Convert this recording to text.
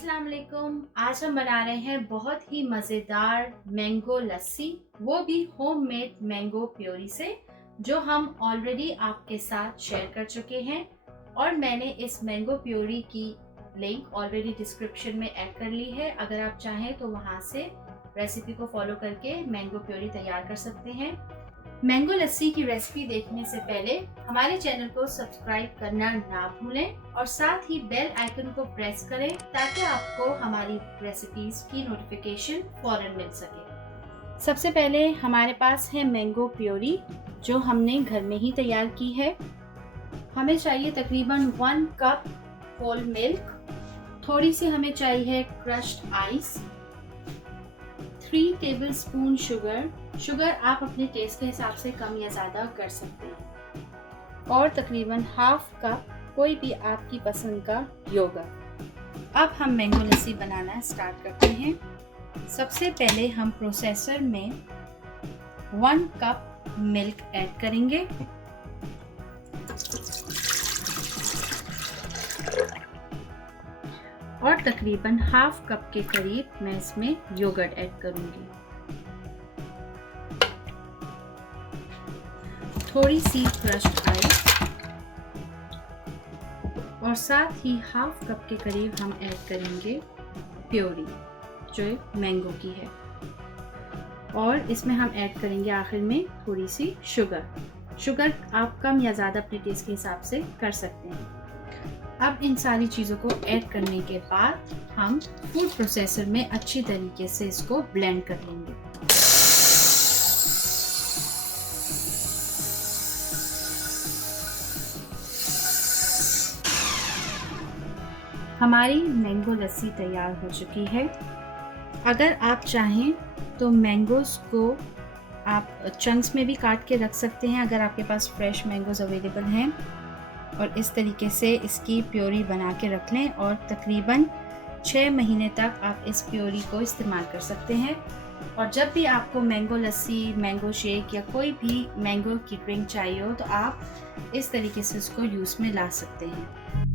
अस्सलाम वालेकुम। आज हम बना रहे हैं बहुत ही मज़ेदार मैंगो लस्सी, वो भी होममेड मैंगो प्योरी से, जो हम ऑलरेडी आपके साथ शेयर कर चुके हैं। और मैंने इस मैंगो प्योरी की लिंक ऑलरेडी डिस्क्रिप्शन में ऐड कर ली है। अगर आप चाहें तो वहाँ से रेसिपी को फॉलो करके मैंगो प्योरी तैयार कर सकते हैं। मैंगो लस्सी की रेसिपी देखने से पहले हमारे चैनल को सब्सक्राइब करना ना भूलें और साथ ही बेल आइकन को प्रेस करें ताकि आपको हमारी रेसिपीज की नोटिफिकेशन फौरन मिल सके। सबसे पहले हमारे पास है मैंगो प्योरी, जो हमने घर में ही तैयार की है। हमें चाहिए तकरीबन 1 कप होल मिल्क, थोड़ी सी हमें चाहिए क्रश्ड आइस, 3 टेबलस्पून शुगर आप अपने टेस्ट के हिसाब से कम या ज़्यादा कर सकते हैं, और तकरीबन हाफ कप कोई भी आपकी पसंद का योगर्ट। अब हम मैंगो लस्सी बनाना स्टार्ट करते हैं। सबसे पहले हम प्रोसेसर में 1 कप मिल्क ऐड करेंगे, और तकरीबन हाफ कप के करीब मैं इसमें योगर्ट ऐड करूंगी। थोड़ी सी क्रश्ड आइस, और साथ ही हाफ कप के करीब हम ऐड करेंगे प्योरी जो मैंगो की है, और इसमें हम ऐड करेंगे आखिर में थोड़ी सी शुगर आप कम या ज़्यादा अपने टेस्ट के हिसाब से कर सकते हैं। अब इन सारी चीज़ों को ऐड करने के बाद हम फूड प्रोसेसर में अच्छी तरीके से इसको ब्लेंड कर लेंगे। हमारी मैंगो लस्सी तैयार हो चुकी है। अगर आप चाहें तो मैंगोज़ को आप चंक्स में भी काट के रख सकते हैं, अगर आपके पास फ्रेश मैंगोज़ अवेलेबल हैं, और इस तरीके से इसकी प्योरी बना के रख लें, और तकरीबन 6 महीने तक आप इस प्योरी को इस्तेमाल कर सकते हैं। और जब भी आपको मैंगो लस्सी, मैंगो शेक या कोई भी मैंगो की ड्रिंक चाहिए हो तो आप इस तरीके से इसको यूज़ में ला सकते हैं।